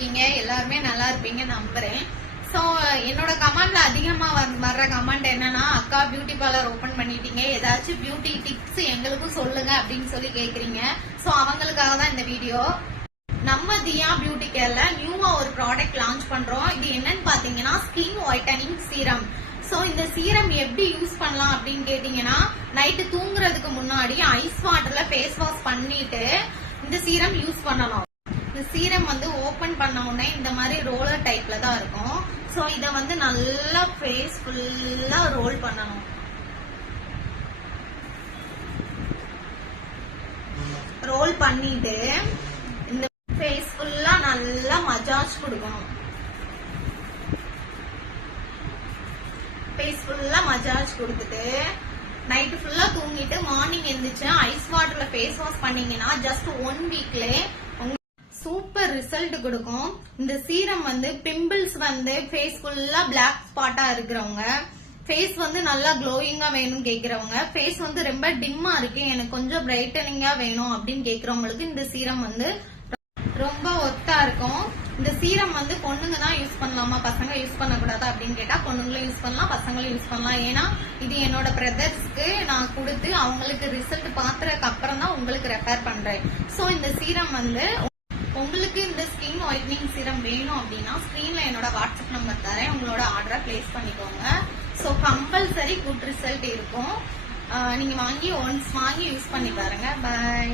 இருக்கீங்க? எல்லாருமே நல்லா இருப்பீங்க நம்புறேன். சோ என்னோட கமெண்ட்ல அதிகமா வர்ற கமெண்ட் என்னன்னா, அக்கா பியூட்டி பார்லர் ஓபன் பண்ணிட்டீங்க, ஏதாச்சும் பியூட்டி டிப்ஸ் எங்களுக்கும் சொல்லுங்க அப்படின்னு சொல்லி கேக்குறீங்க. சோ அவங்களுக்காக தான் இந்த வீடியோ. நம்ம தியா பியூட்டி கேர்ல நியூவா ஒரு ப்ராடக்ட் லான்ச் பண்றோம். இது என்னன்னு பாத்தீங்கன்னா ஸ்கின் ஒயிட்டனிங் சீரம். சோ இந்த சீரம் எப்படி யூஸ் பண்ணலாம் அப்படின்னு கேட்டீங்கன்னா, நைட்டு தூங்குறதுக்கு முன்னாடி ஐஸ் வாட்டர்ல ஃபேஸ் வாஷ் பண்ணிட்டு இந்த சீரம் யூஸ் பண்ணலாம். இந்த சீரம் ஓபன் பண்ண உடனே இந்த மாதிரி ரோலர் டைப்ல தான் இருக்கும். சோ இத நல்லா ஃபேஸ் ஃபுல்லா ரோல் பண்ணணும். ரோல் பண்ணிட்டு இந்த ஃபேஸ் ஃபுல்லா நல்லா மசாஜ் கொடுக்கணும். ஃபேஸ் ஃபுல்லா மசாஜ் கொடுத்துட்டு நைட் ஃபுல்லா தூங்கிட்டு மார்னிங் எந்திரிச்சு ஐஸ் வாட்டர்ல ஃபேஸ் வாஷ் பண்ணீங்கன்னா ஜஸ்ட் 1 வீக்ல சூப்பர் ரிசல்ட் கொடுக்கும். இந்த சீரம் பிம்பிள்ஸ் ஃபேஸ் ஃபுல்லா பிளாக் ஸ்பாட்டா இருக்கிறவங்க, ஃபேஸ் நல்லா க்ளோயிங்கா வேணும் கேக்குறவங்க, ஃபேஸ் ரொம்ப டிம்மா இருக்கு எனக்கு கொஞ்சம் பிரைட்டனிங்கா வேணும் அப்படின்னு கேக்குறவங்களுக்கு இந்த சீரம் ரொம்ப ஒர்த்தா இருக்கும். இந்த சீரம் பொண்ணுங்க தான் யூஸ் பண்ணலாமா, பசங்க யூஸ் பண்ணக்கூடாதா அப்படின்னு கேட்டா பொண்ணுங்களும் யூஸ் பண்ணலாம், பசங்களும் யூஸ் பண்ணலாம். ஏன்னா இது என்னோட பிரதர்ஸ்க்கு நான் கொடுத்து அவங்களுக்கு ரிசல்ட் பாத்துறதுக்கு அப்புறம் தான் உங்களுக்கு ரெஃபர் பண்றேன். சோ இந்த சீரம் உங்களுக்கு இந்த ஸ்கின் ஒயிட்னிங் சீரம் வேணும் அப்படின்னா ஸ்கிரீன்ல என்னோட வாட்ஸ்அப் நம்பர் தரேன், உங்களோட ஆர்டரை பிளேஸ் பண்ணிக்கோங்க. சோ கம்பல்சரி குட் ரிசல்ட் இருக்கும். நீங்க ஒன்ஸ் வாங்கி யூஸ் பண்ணி பாருங்க. பை.